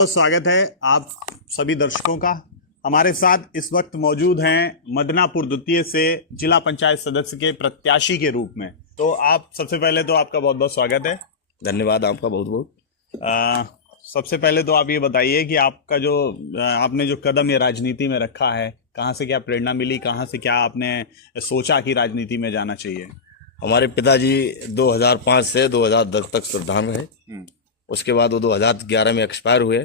स्वागत है आप सभी दर्शकों का। हमारे साथ इस वक्त मौजूद हैं मदनापुर द्वितीय से जिला पंचायत सदस्य के प्रत्याशी के रूप में। तो आप सबसे पहले तो आपका बहुत बहुत स्वागत है। धन्यवाद आपका बहुत बहुत। सबसे पहले तो आप ये बताइए कि आपका जो आपने जो कदम ये राजनीति में रखा है, कहाँ से क्या प्रेरणा मिली, कहाँ से क्या आपने सोचा कि राजनीति में जाना चाहिए? हमारे पिताजी 2005 से 2010 तक प्रधान रहे। उसके बाद वो 2011 में एक्सपायर हुए।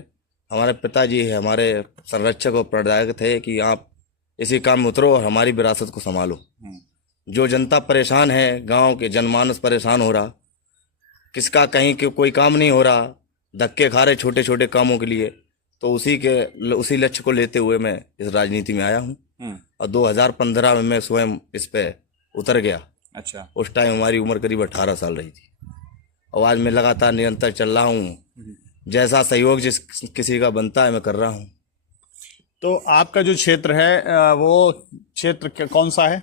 हमारे पिताजी हमारे संरक्षक और प्रेरणादायक थे कि आप इसी काम में उतरो और हमारी विरासत को संभालो। जो जनता परेशान है, गांव के जनमानस परेशान हो रहा, किसका कहीं के कोई काम नहीं हो रहा, धक्के खा रहे छोटे छोटे कामों के लिए, तो उसी लक्ष्य को लेते हुए मैं इस राजनीति में आया हूँ। और 2015 में मैं स्वयं इस पे उतर गया। अच्छा। उस टाइम हमारी उम्र करीब 18 साल रही थी और आज मैं लगातार निरंतर चल रहा हूँ। जैसा सहयोग जिस किसी का बनता है मैं कर रहा हूँ। तो आपका जो क्षेत्र है वो क्षेत्र कौन सा है?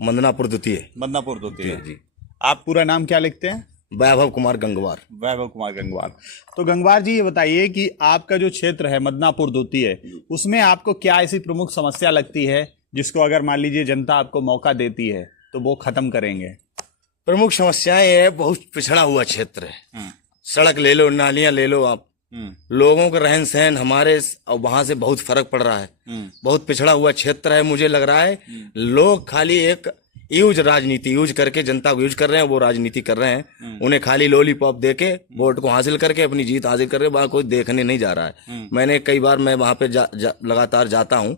मदनापुर द्वितीय। मदनापुर द्वितीय जी। आप पूरा नाम क्या लिखते हैं? वैभव कुमार गंगवार। वैभव कुमार गंगवार। तो गंगवार जी, ये बताइए कि आपका जो क्षेत्र है मदनापुर द्वितीय, उसमें आपको क्या ऐसी प्रमुख समस्या लगती है जिसको अगर मान लीजिए जनता आपको मौका देती है तो वो खत्म करेंगे? प्रमुख समस्याएं है, बहुत पिछड़ा हुआ क्षेत्र है। सड़क ले लो, नालियां ले लो, आप लोगों का रहन सहन हमारे और वहां से बहुत फर्क पड़ रहा है। बहुत पिछड़ा हुआ क्षेत्र है। मुझे लग रहा है लोग खाली एक राजनीति यूज करके जनता को यूज कर रहे हैं, वो राजनीति कर रहे हैं। उन्हें खाली लॉलीपॉप देके वोट को हासिल करके अपनी जीत हासिल कर रहे हैं, वहां कोई देखने नहीं जा रहा है। मैंने कई बार मैं वहां पे लगातार जाता हूँ,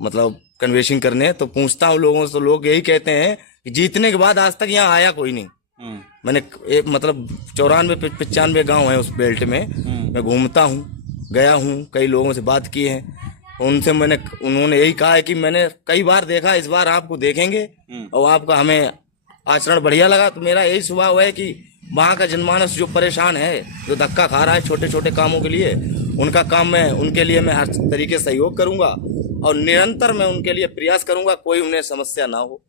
मतलब कन्वेंशन करने, तो पूछता हूँ लोगों से, तो लोग यही कहते हैं कि जीतने के बाद आज तक यहाँ आया कोई नहीं। मैंने मतलब 94-95 गांव है उस बेल्ट में, मैं घूमता हूँ, गया हूँ, कई लोगों से बात की है। उनसे उन्होंने यही कहा है कि मैंने कई बार देखा, इस बार आपको देखेंगे और आपका हमें आचरण बढ़िया लगा। तो मेरा यही स्वभाव है कि वहाँ का जनमानस जो परेशान है, जो धक्का खा रहा है छोटे छोटे कामों के लिए, उनका काम मैं उनके लिए मैं हर तरीके से सहयोग करूंगा और निरंतर मैं उनके लिए प्रयास करूंगा, कोई उन्हें समस्या ना हो।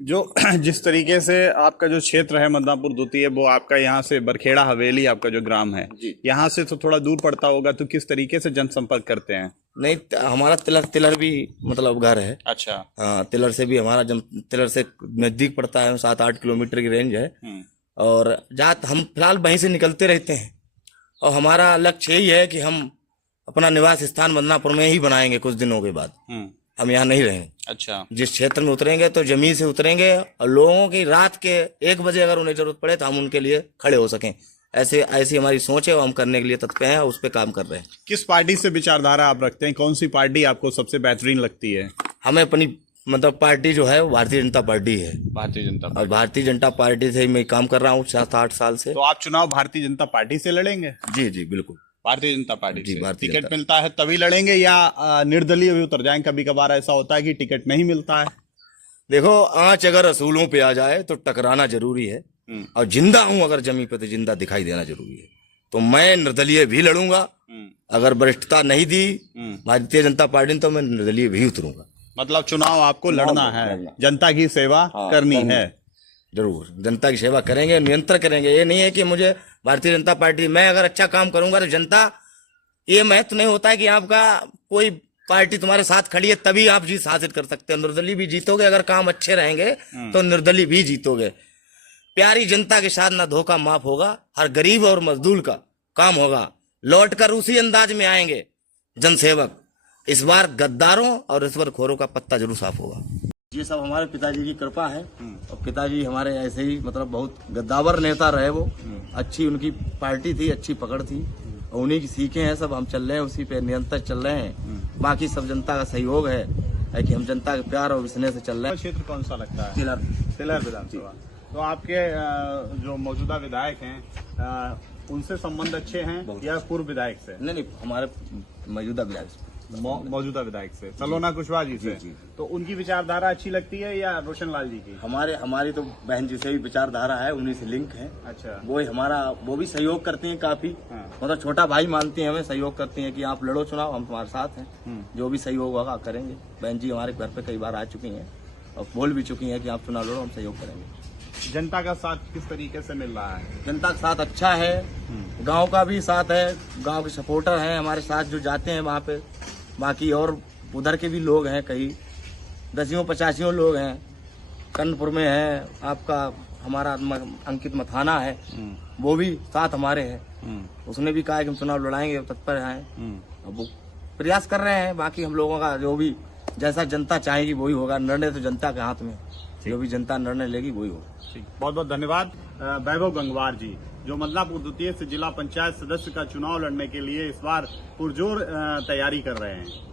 जो जिस तरीके से आपका जो क्षेत्र है मदनापुर द्वितीय, वो आपका यहाँ से बरखेड़ा हवेली आपका जो ग्राम है, यहाँ से तो थोड़ा दूर पड़ता होगा, तो किस तरीके से जनसंपर्क करते हैं? नहीं, हमारा तिलर भी मतलब घर है। अच्छा। हाँ, तिलर से भी हमारा तिलर से नजदीक पड़ता है, 7-8 किलोमीटर की रेंज है। और हम फिलहाल वहीं से निकलते रहते हैं और हमारा लक्ष्य यही है कि हम अपना निवास स्थान मदनापुर में ही बनाएंगे। कुछ दिनों के बाद हम यहाँ नहीं रहेंगे। अच्छा। जिस क्षेत्र में उतरेंगे तो जमीन से उतरेंगे और लोगों की रात के 1 बजे अगर उन्हें जरूरत पड़े तो हम उनके लिए खड़े हो सकें, ऐसी हमारी सोच है और हम करने के लिए तत्पर हैं, उस पर काम कर रहे हैं। किस पार्टी से विचारधारा आप रखते हैं? कौन सी पार्टी आपको सबसे बेहतरीन लगती है? हमें अपनी मतलब पार्टी जो है वो भारतीय जनता पार्टी है। भारतीय जनता और भारतीय जनता पार्टी से मैं काम कर रहा हूँ 7-8 साल से। तो आप चुनाव भारतीय जनता पार्टी से लड़ेंगे? जी जी बिल्कुल, भारतीय जनता पार्टी जी। से टिकट मिलता है तभी लड़ेंगे या निर्दलीय भी उतर जाएंगे? कभी कभार ऐसा होता है कि टिकट नहीं मिलता है। देखो, आंच अगर असूलों पे आ जाए तो टकराना जरूरी है और जिंदा हूं अगर जमी पे तो जिंदा दिखाई देना जरूरी है। तो मैं निर्दलीय भी लड़ूंगा, अगर वरिष्ठता नहीं दी भारतीय जनता पार्टी ने तो मैं निर्दलीय भी उतरूंगा। मतलब चुनाव आपको लड़ना है, जनता की सेवा करनी है। जरूर जनता की सेवा करेंगे, निरंतर करेंगे। ये नहीं है कि मुझे भारतीय जनता पार्टी, मैं अगर अच्छा काम करूंगा तो जनता, ये महत्व नहीं होता है कि आपका कोई पार्टी तुम्हारे साथ खड़ी है तभी आप जीत हासिल कर सकते हो। निर्दलीय भी जीतोगे, अगर काम अच्छे रहेंगे तो निर्दलीय भी जीतोगे। प्यारी जनता के साथ ना धोखा माफ होगा, हर गरीब और मजदूर का काम होगा। लौट कर उसी अंदाज में आएंगे जनसेवक। इस बार गद्दारों और रिश्वतखोरों का पत्ता जरूर साफ होगा। ये सब हमारे पिताजी की कृपा है और पिताजी हमारे ऐसे ही मतलब बहुत गद्दावर नेता रहे। वो अच्छी उनकी पार्टी थी, अच्छी पकड़ थी और उन्हीं की सीखे हैं सब। हम चल रहे हैं, उसी पे निरंतर चल रहे हैं। बाकी सब जनता का सहयोग है कि हम जनता के प्यार और स्नेह से चल रहे हैं। क्षेत्र कौन सा लगता है? तिलर विधानसभा। तो आपके जो मौजूदा विधायक हैं उनसे संबंध अच्छे हैं या पूर्व विधायक से? नहीं, हमारे मौजूदा विधायक से, सलोना कुशवाहा जी से। तो उनकी विचारधारा अच्छी लगती है या रोशन लाल जी की? हमारी तो बहन जी से भी विचारधारा है, उन्हीं से लिंक है। अच्छा। वो भी सहयोग करते हैं काफी। मतलब छोटा भाई मानती हैं, हमें सहयोग करती हैं कि आप लड़ो चुनाव, हम तुम्हारे साथ हैं, जो भी सहयोग होगा करेंगे। बहन जी हमारे घर पे कई बार आ चुकी हैं और बोल भी चुकी हैं कि आप चुनाव लड़ो, हम सहयोग करेंगे। जनता का साथ किस तरीके से मिल रहा है? जनता का साथ अच्छा है, गांव का भी साथ है, गांव के सपोर्टर हैं हमारे साथ जो जाते हैं वहाँ पे। बाकी और उधर के भी लोग हैं, कई 10-50 लोग हैं। कर्णपुर में है आपका हमारा अंकित मथाना है, वो भी साथ हमारे हैं। उसने भी कहा है कि हम चुनाव लड़ाएंगे, तत्पर हैं। अब वो प्रयास कर रहे हैं। बाकी हम लोगों का जो भी जैसा जनता चाहेगी वही होगा। निर्णय तो जनता के हाथ में, जो भी जनता निर्णय लेगी वही होगा। बहुत बहुत धन्यवाद। वैभव गंगवार जी, जो मदनापुर द्वितीय से जिला पंचायत सदस्य का चुनाव लड़ने के लिए इस बार पुरजोर तैयारी कर रहे हैं।